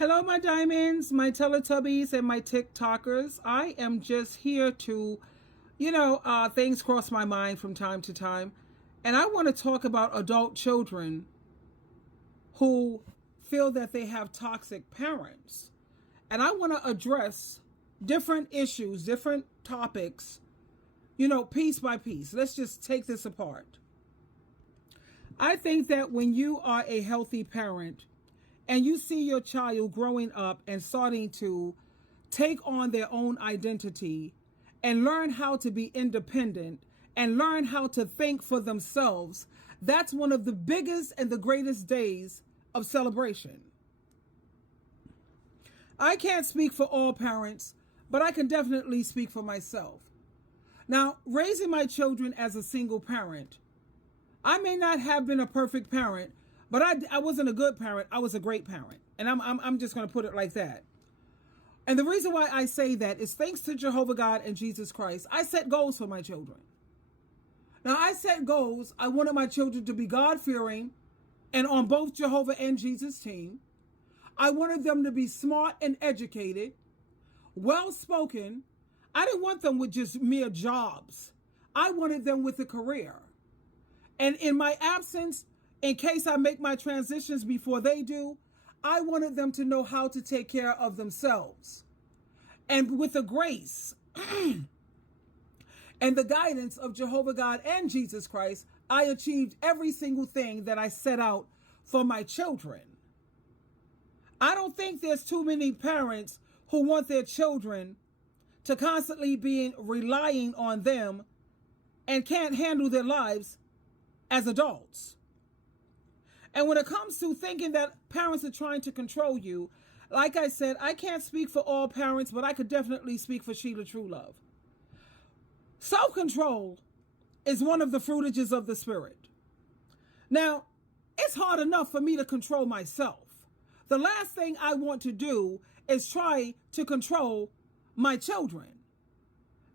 Hello, my diamonds, my Teletubbies, and my TikTokers. I am just here to, things cross my mind from time to time. And I want to talk about adult children who feel that they have toxic parents. And I want to address different issues, different topics, piece by piece. Let's just take this apart. I think that when you are a healthy parent, and you see your child growing up and starting to take on their own identity and learn how to be independent and learn how to think for themselves, that's one of the biggest and the greatest days of celebration. I can't speak for all parents, but I can definitely speak for myself. Now, raising my children as a single parent, I may not have been a perfect parent, but I wasn't a good parent. I was a great parent. And I'm just going to put it like that. And the reason why I say that is thanks to Jehovah God and Jesus Christ, I set goals for my children. Now, I set goals. I wanted my children to be God-fearing and on both Jehovah and Jesus' team. I wanted them to be smart and educated, well-spoken. I didn't want them with just mere jobs. I wanted them with a career. And in my absence, in case I make my transitions before they do, I wanted them to know how to take care of themselves. And with the grace and the guidance of Jehovah God and Jesus Christ, I achieved every single thing that I set out for my children. I don't think there's too many parents who want their children to constantly be relying on them and can't handle their lives as adults. And when it comes to thinking that parents are trying to control you, like I said, I can't speak for all parents, but I could definitely speak for SheilaTruelove. Self-control is one of the fruitages of the Spirit. Now, it's hard enough for me to control myself. The last thing I want to do is try to control my children.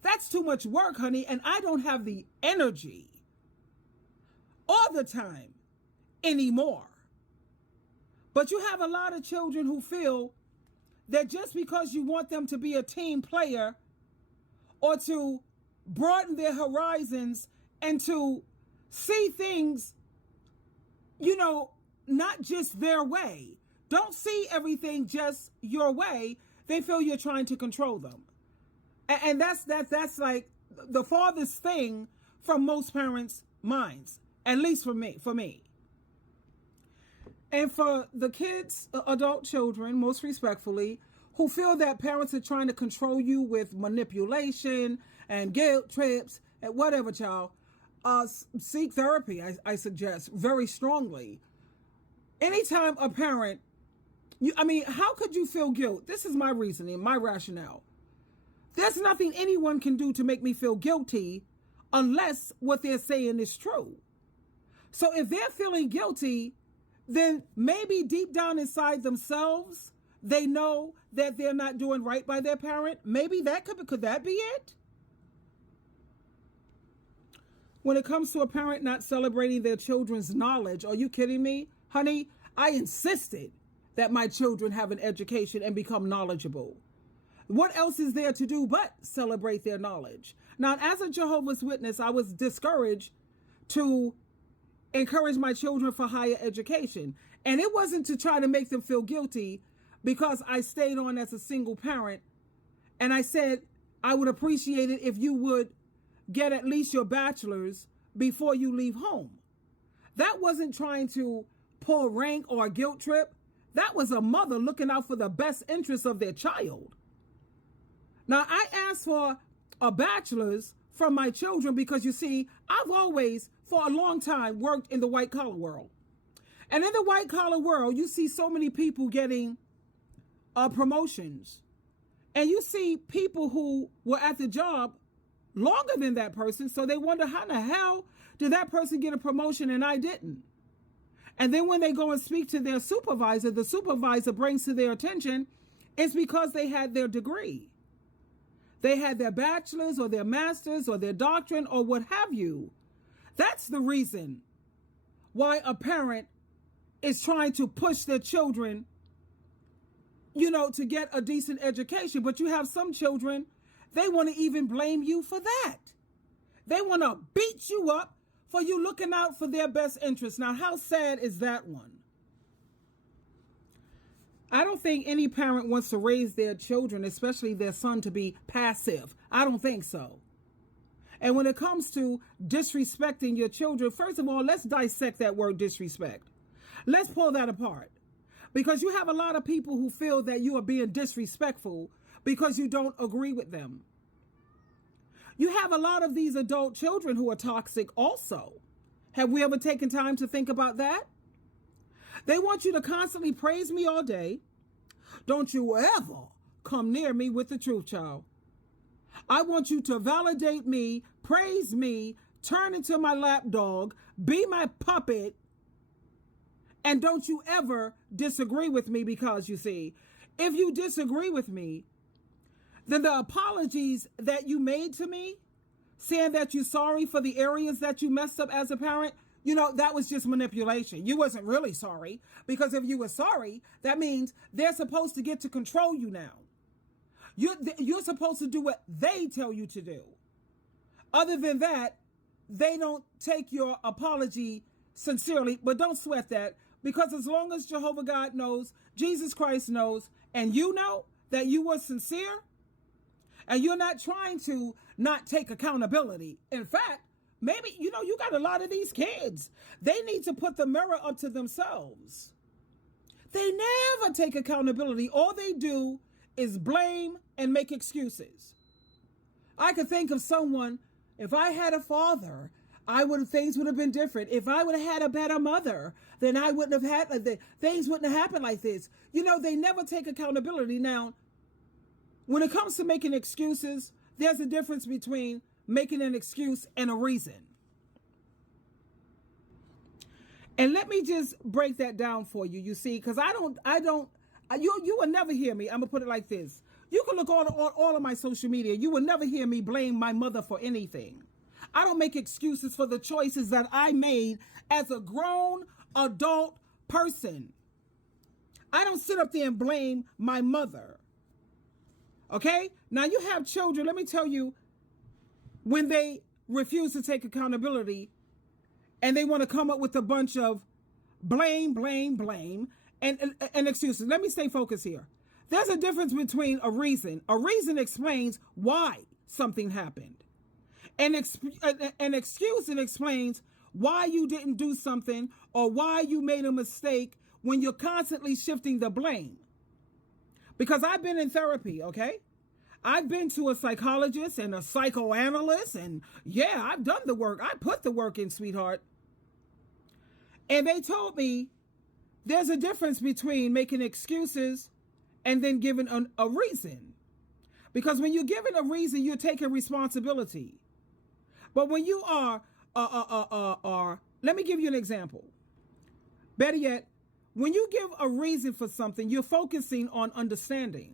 That's too much work, honey, and I don't have the energy all the time anymore. But you have a lot of children who feel that just because you want them to be a team player or to broaden their horizons and to see things, not just their way. Don't see everything just your way. They feel you're trying to control them. And that's like the farthest thing from most parents' minds, at least for me. And for the kids, adult children, most respectfully, who feel that parents are trying to control you with manipulation and guilt trips and whatever, child, seek therapy, I suggest very strongly. Anytime a parent, how could you feel guilt? This is my reasoning, my rationale. There's nothing anyone can do to make me feel guilty unless what they're saying is true. So if they're feeling guilty, then maybe deep down inside themselves, they know that they're not doing right by their parent. Maybe could that be it? When it comes to a parent not celebrating their children's knowledge, are you kidding me? Honey, I insisted that my children have an education and become knowledgeable. What else is there to do but celebrate their knowledge? Now, as a Jehovah's Witness, I was discouraged to encourage my children for higher education. And it wasn't to try to make them feel guilty because I stayed on as a single parent. And I said, I would appreciate it if you would get at least your bachelor's before you leave home. That wasn't trying to pull rank or a guilt trip. That was a mother looking out for the best interests of their child. Now, I asked for a bachelor's from my children because, you see, I've always, for a long time, worked in the white-collar world. And in the white-collar world, you see so many people getting promotions. And you see people who were at the job longer than that person, so they wonder, how in the hell did that person get a promotion and I didn't? And then when they go and speak to their supervisor, the supervisor brings to their attention, it's because they had their degree. They had their bachelor's or their master's or their doctorate or what have you. That's the reason why a parent is trying to push their children to get a decent education. But you have some children, they want to even blame you for that. They want to beat you up for you looking out for their best interests. Now, how sad is that one? I don't think any parent wants to raise their children, especially their son, to be passive. I don't think so. And when it comes to disrespecting your children, first of all, let's dissect that word disrespect. Let's pull that apart. Because you have a lot of people who feel that you are being disrespectful because you don't agree with them. You have a lot of these adult children who are toxic also. Have we ever taken time to think about that? They want you to constantly praise me all day. Don't you ever come near me with the truth, child. I want you to validate me, praise me, turn into my lapdog, be my puppet, and don't you ever disagree with me, because you see, if you disagree with me, then the apologies that you made to me, saying that you're sorry for the areas that you messed up as a parent, that was just manipulation. You wasn't really sorry, because if you were sorry, that means they're supposed to get to control you now. You're supposed to do what they tell you to do. Other than that, they don't take your apology sincerely, but don't sweat that, because as long as Jehovah God knows, Jesus Christ knows, and you know that you were sincere, and you're not trying to not take accountability. In fact, maybe, you got a lot of these kids. They need to put the mirror up to themselves. They never take accountability. All they do is blame and make excuses. I could think of someone, if I had a father, things would have been different. If I would have had a better mother, then I wouldn't have had, things wouldn't have happened like this. They never take accountability. Now, when it comes to making excuses, there's a difference between making an excuse and a reason. And let me just break that down for you, you see, because you will never hear me. I'm going to put it like this. You can look on all of my social media. You will never hear me blame my mother for anything. I don't make excuses for the choices that I made as a grown adult person. I don't sit up there and blame my mother. Okay? Now you have children, let me tell you, when they refuse to take accountability and they want to come up with a bunch of blame, and excuses. Let me stay focused here. There's a difference between a reason. A reason explains why something happened. An excuse explains why you didn't do something or why you made a mistake, when you're constantly shifting the blame. Because I've been in therapy, okay? I've been to a psychologist and a psychoanalyst, and yeah, I've done the work. I put the work in, sweetheart. And they told me there's a difference between making excuses and then giving a reason. Because when you're giving a reason, you're taking responsibility. But when you are, let me give you an example. Better yet, when you give a reason for something, you're focusing on understanding.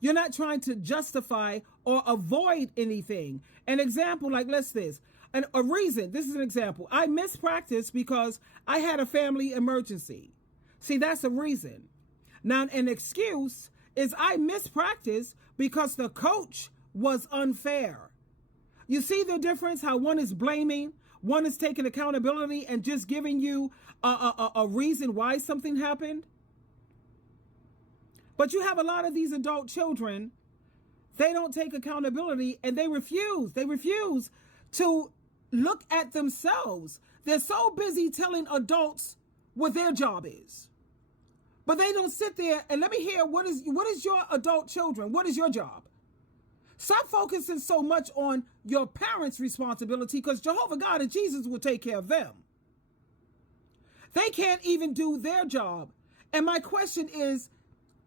You're not trying to justify or avoid anything. An example like a reason. This is an example. I missed practice because I had a family emergency. See, that's a reason. Now, an excuse is I missed practice because the coach was unfair. You see the difference? How one is blaming, one is taking accountability and just giving you a reason why something happened. But you have a lot of these adult children, they don't take accountability and they refuse. They refuse to look at themselves. They're so busy telling adults what their job is. But they don't sit there and let me hear, what is your adult children? What is your job? Stop focusing so much on your parents' responsibility, because Jehovah God and Jesus will take care of them. They can't even do their job. And my question is,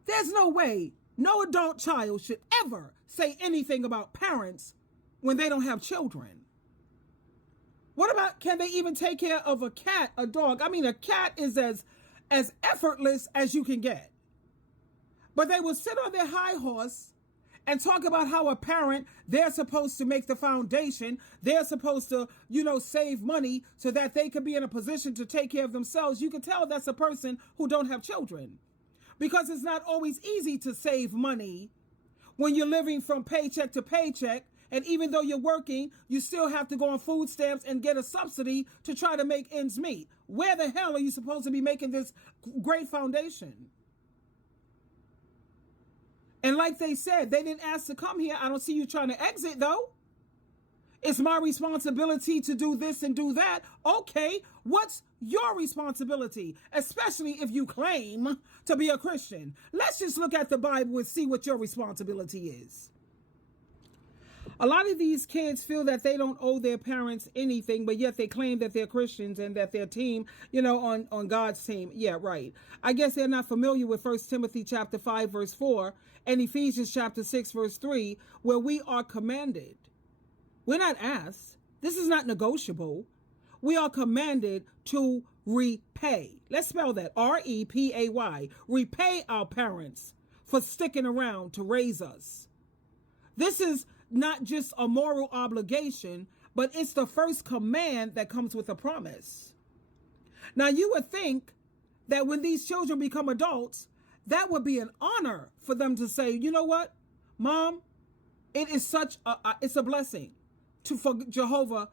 there's no way no adult child should ever say anything about parents when they don't have children. What about, can they even take care of a cat, a dog? I mean, a cat is as effortless as you can get. But they will sit on their high horse and talk about how a parent, they're supposed to make the foundation. They're supposed to, save money so that they could be in a position to take care of themselves. You can tell that's a person who don't have children. because it's not always easy to save money when you're living from paycheck to paycheck. And even though you're working, you still have to go on food stamps and get a subsidy to try to make ends meet. Where the hell are you supposed to be making this great foundation? And like they said, they didn't ask to come here. I don't see you trying to exit, though. It's my responsibility to do this and do that. Okay, what's your responsibility? Especially if you claim to be a Christian. Let's just look at the Bible and see what your responsibility is. A lot of these kids feel that they don't owe their parents anything, but yet they claim that they're Christians and that their team, on God's team. Yeah, right. I guess they're not familiar with 1 Timothy chapter 5, verse 4 and Ephesians chapter 6, verse 3, where we are commanded. We're not asked. This is not negotiable. We are commanded to repay. Let's spell that. R-E-P-A-Y. Repay our parents for sticking around to raise us. This is not just a moral obligation, but it's the first command that comes with a promise. Now, you would think that when these children become adults, that would be an honor for them to say, you know what, Mom, it is it's a blessing for Jehovah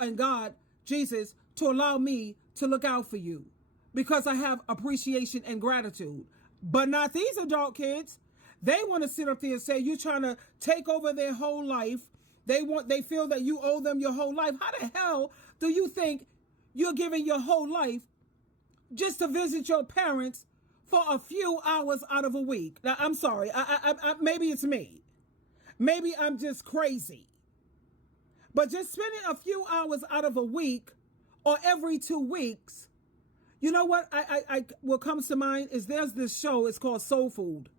and God, Jesus, to allow me to look out for you because I have appreciation and gratitude. But not these adult kids. They want to sit up there and say you're trying to take over their whole life. They feel that you owe them your whole life. How the hell do you think you're giving your whole life just to visit your parents for a few hours out of a week? Now, I'm sorry. I maybe it's me. Maybe I'm just crazy. But just spending a few hours out of a week or every 2 weeks, you know what what comes to mind is there's this show. It's called Soul Food.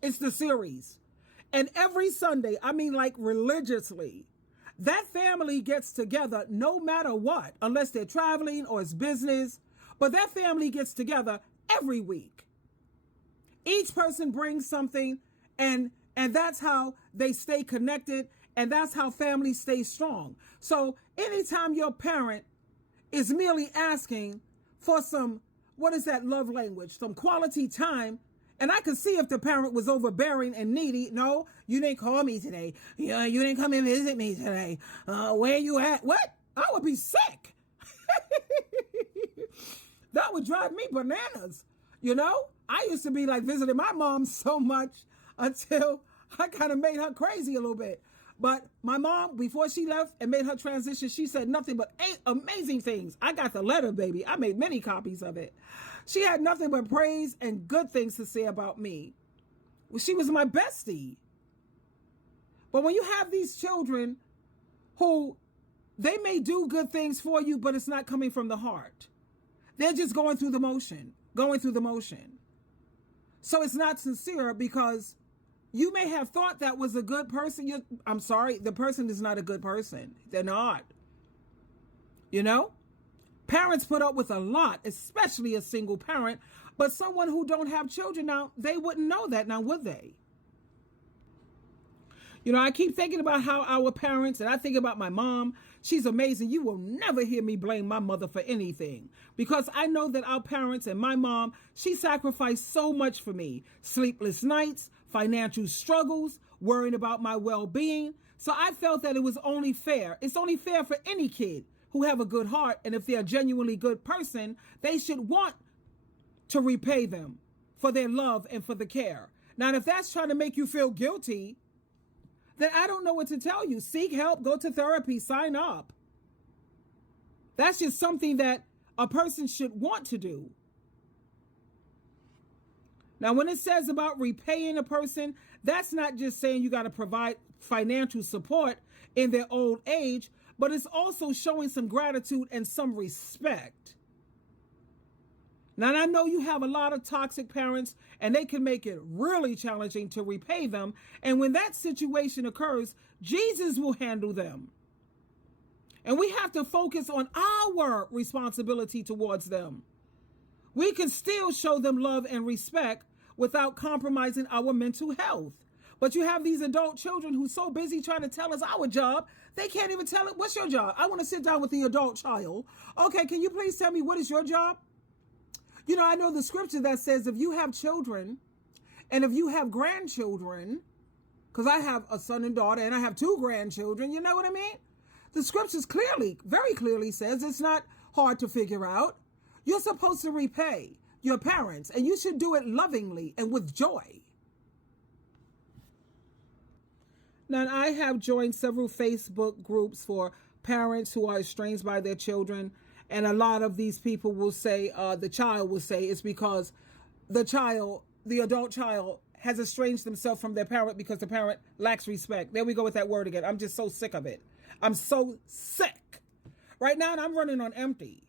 It's the series. And every Sunday, I mean like religiously, that family gets together no matter what, unless they're traveling or it's business. But that family gets together every week. Each person brings something, and that's how they stay connected, and that's how families stay strong. So anytime your parent is merely asking for some, what is that love language, some quality time, and I could see if the parent was overbearing and needy. No, you didn't call me today. You didn't come and visit me today. Where you at? What? I would be sick. That would drive me bananas. I used to be like visiting my mom so much until I kind of made her crazy a little bit. But my mom, before she left and made her transition, she said nothing but amazing things. I got the letter, baby. I made many copies of it. She had nothing but praise and good things to say about me. Well, she was my bestie. But when you have these children who, they may do good things for you, but it's not coming from the heart. They're just going through the motion. So it's not sincere because you may have thought that was a good person. I'm sorry, the person is not a good person. They're not. Parents put up with a lot, especially a single parent, but someone who don't have children now, they wouldn't know that now, would they? I keep thinking about how our parents, and I think about my mom. She's amazing. You will never hear me blame my mother for anything because I know that our parents and my mom, she sacrificed so much for me. Sleepless nights, financial struggles, worrying about my well-being. So I felt that it was only fair. It's only fair for any kid who have a good heart, and if they're a genuinely good person, they should want to repay them for their love and for the care. Now, if that's trying to make you feel guilty, then I don't know what to tell you. Seek help, go to therapy, sign up. That's just something that a person should want to do. Now, when it says about repaying a person, that's not just saying you got to provide financial support in their old age, but it's also showing some gratitude and some respect. Now, I know you have a lot of toxic parents, and they can make it really challenging to repay them. And when that situation occurs, Jesus will handle them. And we have to focus on our responsibility towards them. We can still show them love and respect without compromising our mental health. But you have these adult children who are so busy trying to tell us our job, they can't even tell it. What's your job? I want to sit down with the adult child. Okay, can you please tell me what is your job? You know, I know the scripture that says if you have children and if you have grandchildren, because I have a son and daughter and I have 2 grandchildren, you know what I mean? The scriptures clearly, very clearly says it's not hard to figure out. You're supposed to repay your parents, and you should do it lovingly and with joy. Now, I have joined several Facebook groups for parents who are estranged by their children, and a lot of these people will say, the child will say it's because the adult child has estranged themselves from their parent because the parent lacks respect. There we go with that word again. I'm just so sick of it. I'm so sick. Right now, I'm running on empty.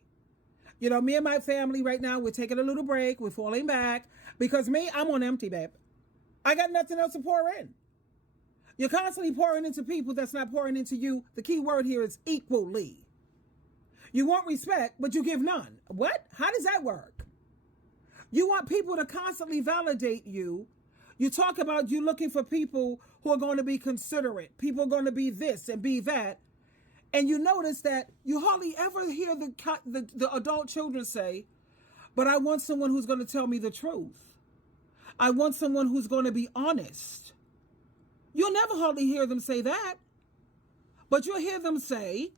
You know, me and my family right now, we're taking a little break. We're falling back because I'm on empty, babe. I got nothing else to pour in. You're constantly pouring into people that's not pouring into you. The key word here is equally. You want respect, but you give none. What? How does that work? You want people to constantly validate you. You talk about you looking for people who are going to be considerate. People are going to be this and be that. And you notice that you hardly ever hear the adult children say, but I want someone who's going to tell me the truth. I want someone who's going to be honest. You'll never hardly hear them say that. But you'll hear them say,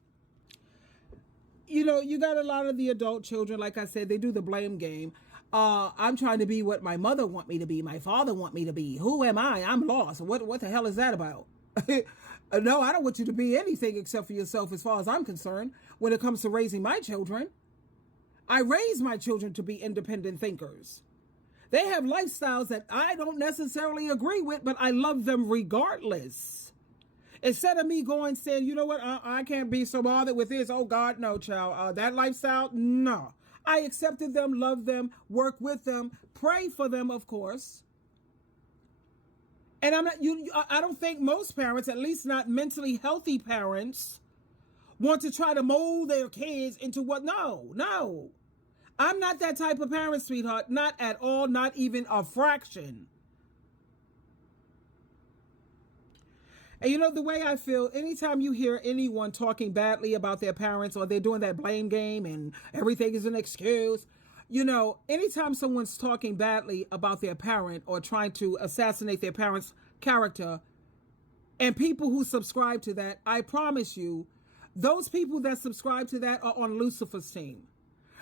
you know, you got a lot of the adult children, like I said, they do the blame game. I'm trying to be what my mother want me to be. My father want me to be. Who am I? I'm lost. What the hell is that about? No, I don't want you to be anything except for yourself as far as I'm concerned when it comes to raising my children. I raise my children to be independent thinkers. They have lifestyles that I don't necessarily agree with, but I love them regardless. Instead of me going saying, you know what, I can't be so bothered with this. Oh God, no, child. That lifestyle, no. I accepted them, love them, work with them, pray for them, of course. And I don't think most parents, at least not mentally healthy parents, want to try to mold their kids into what? No. I'm not that type of parent, sweetheart. Not at all, not even a fraction. And you know, the way I feel, anytime you hear anyone talking badly about their parents or they're doing that blame game and everything is an excuse, you know, anytime someone's talking badly about their parent or trying to assassinate their parent's character, and people who subscribe to that, I promise you, those people that subscribe to that are on Lucifer's team.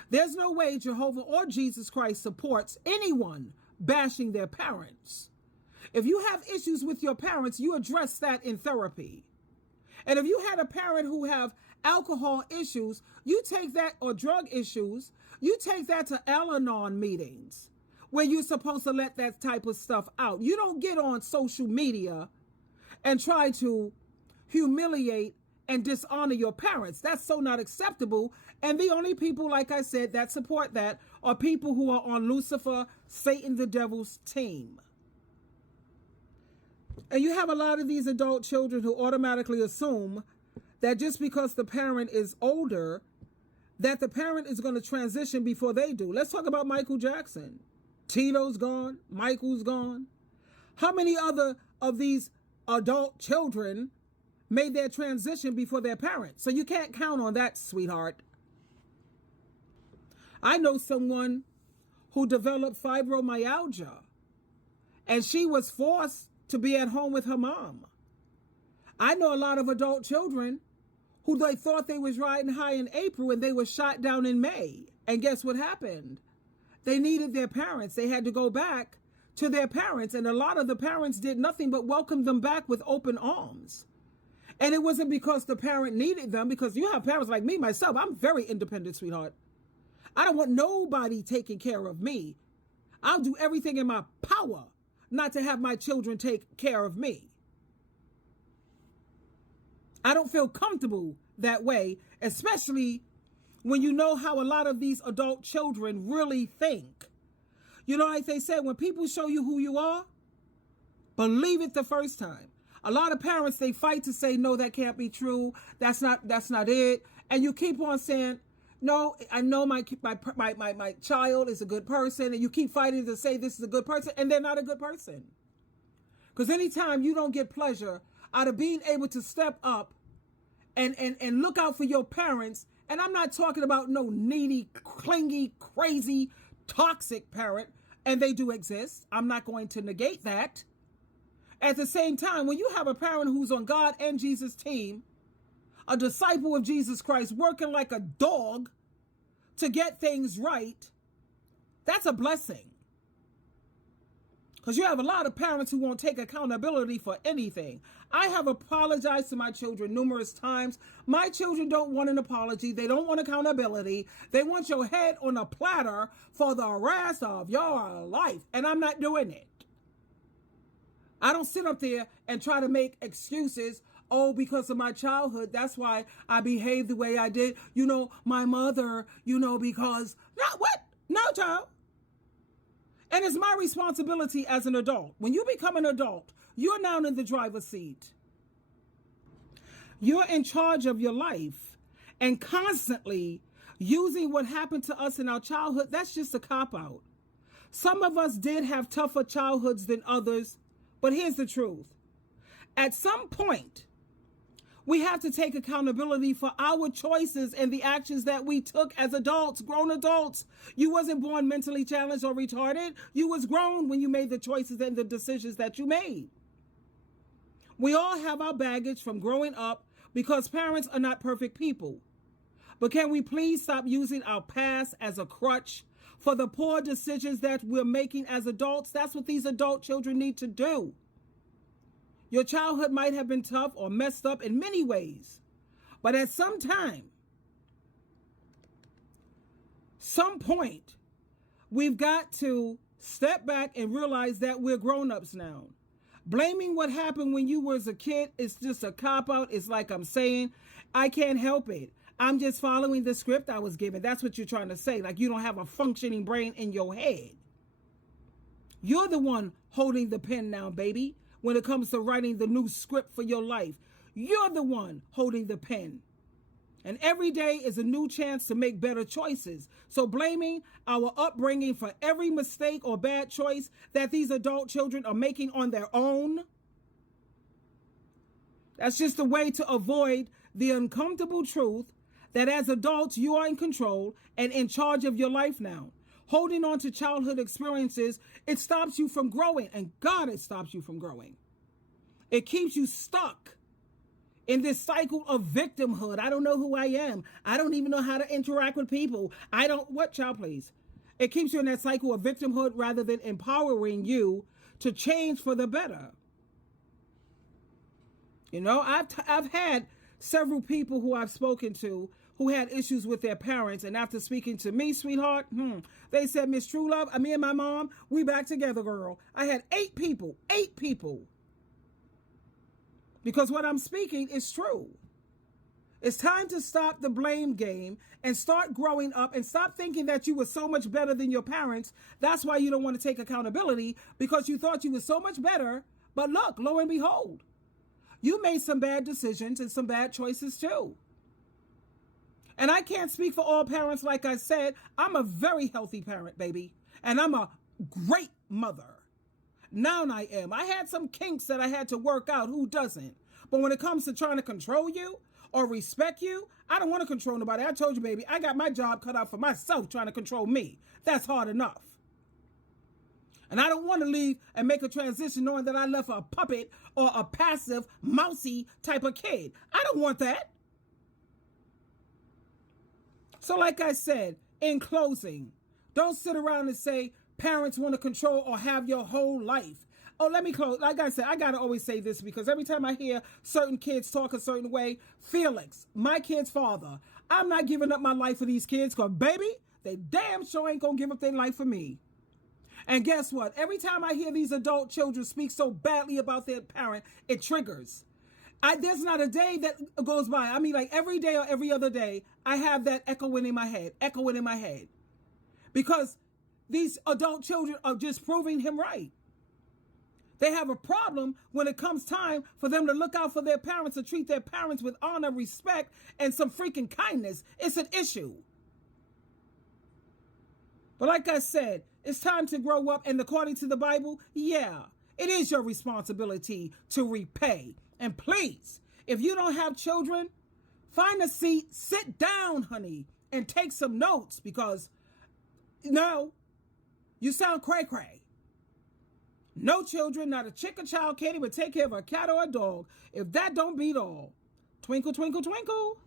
There's no way Jehovah or Jesus Christ supports anyone bashing their parents. If you have issues with your parents, you address that in therapy. And if you had a parent who have alcohol issues, you take that, or drug issues, you take that to Al-Anon meetings where you're supposed to let that type of stuff out. You don't get on social media and try to humiliate and dishonor your parents. That's so not acceptable. And the only people, like I said, that support that are people who are on Lucifer, Satan, the devil's team. And you have a lot of these adult children who automatically assume that just because the parent is older, that the parent is going to transition before they do. Let's talk about Michael Jackson. Tito's gone. Michael's gone. How many other of these adult children made their transition before their parents? So you can't count on that, sweetheart. I know someone who developed fibromyalgia, and she was forced to be at home with her mom. I know a lot of adult children who they thought they was riding high in April and they were shot down in May. And guess what happened? They needed their parents. They had to go back to their parents. And a lot of the parents did nothing but welcome them back with open arms. And it wasn't because the parent needed them, because you have parents like me, myself. I'm very independent, sweetheart. I don't want nobody taking care of me. I'll do everything in my power not to have my children take care of me. I don't feel comfortable that way, especially when you know how a lot of these adult children really think. You know, like they said, when people show you who you are, believe it the first time. A lot of parents, they fight to say, no, that can't be true. That's not it. And you keep on saying, no, I know my child is a good person. And you keep fighting to say this is a good person, and they're not a good person. Because anytime you don't get pleasure out of being able to step up and look out for your parents, and I'm not talking about no needy, clingy, crazy, toxic parent, and they do exist. I'm not going to negate that. At the same time, when you have a parent who's on God and Jesus' team, a disciple of Jesus Christ, working like a dog to get things right, that's a blessing. Because you have a lot of parents who won't take accountability for anything. I have apologized to my children numerous times. My children don't want an apology. They don't want accountability. They want your head on a platter for the rest of your life. And I'm not doing it. I don't sit up there and try to make excuses. Oh, because of my childhood, that's why I behaved the way I did. My mother, because... No, what? No, child. And it's my responsibility as an adult. When you become an adult, you're now in the driver's seat. You're in charge of your life. And constantly using what happened to us in our childhood, that's just a cop-out. Some of us did have tougher childhoods than others, but here's the truth. At some point, we have to take accountability for our choices and the actions that we took as adults, grown adults. You wasn't born mentally challenged or retarded. You was grown when you made the choices and the decisions that you made. We all have our baggage from growing up because parents are not perfect people. But can we please stop using our past as a crutch for the poor decisions that we're making as adults? That's what these adult children need to do. Your childhood might have been tough or messed up in many ways, but at some point, we've got to step back and realize that we're grown-ups now. Blaming what happened when you were a kid is just a cop-out. It's like I'm saying, I can't help it. I'm just following the script I was given. That's what you're trying to say. Like you don't have a functioning brain in your head. You're the one holding the pen now, baby. When it comes to writing the new script for your life, you're the one holding the pen. And every day is a new chance to make better choices. So blaming our upbringing for every mistake or bad choice that these adult children are making on their own, that's just a way to avoid the uncomfortable truth that as adults, you are in control and in charge of your life now. Holding on to childhood experiences, it stops you from growing. And God, it stops you from growing. It keeps you stuck in this cycle of victimhood. I don't know who I am. I don't even know how to interact with people. What, child, please? It keeps you in that cycle of victimhood rather than empowering you to change for the better. I've had several people who I've spoken to who had issues with their parents, and after speaking to me, sweetheart, they said, Miss Truelove, me and my mom, we back together, girl. I had 8 people. Because what I'm speaking is true. It's time to stop the blame game and start growing up and stop thinking that you were so much better than your parents. That's why you don't want to take accountability, because you thought you were so much better. But look, lo and behold, you made some bad decisions and some bad choices too. And I can't speak for all parents. Like I said, I'm a very healthy parent, baby. And I'm a great mother. Now I am. I had some kinks that I had to work out. Who doesn't? But when it comes to trying to control you or respect you, I don't want to control nobody. I told you, baby, I got my job cut out for myself trying to control me. That's hard enough. And I don't want to leave and make a transition knowing that I left a puppet or a passive, mousy type of kid. I don't want that. So like I said, in closing, don't sit around and say parents want to control or have your whole life. Oh, let me close. Like I said, I got to always say this because every time I hear certain kids talk a certain way, Felix, my kid's father, I'm not giving up my life for these kids because, baby, they damn sure ain't going to give up their life for me. And guess what? Every time I hear these adult children speak so badly about their parent, it triggers. There's not a day that goes by. I mean, like every day or every other day, I have that echoing in my head. Because these adult children are just proving him right. They have a problem when it comes time for them to look out for their parents, to treat their parents with honor, respect, and some freaking kindness. It's an issue. But like I said, it's time to grow up. And according to the Bible, yeah, it is your responsibility to repay. And please, if you don't have children, find a seat, sit down, honey, and take some notes because, no, You sound cray-cray. No children, not a chick or child can't even take care of a cat or a dog. If that don't beat all. Twinkle, twinkle, twinkle.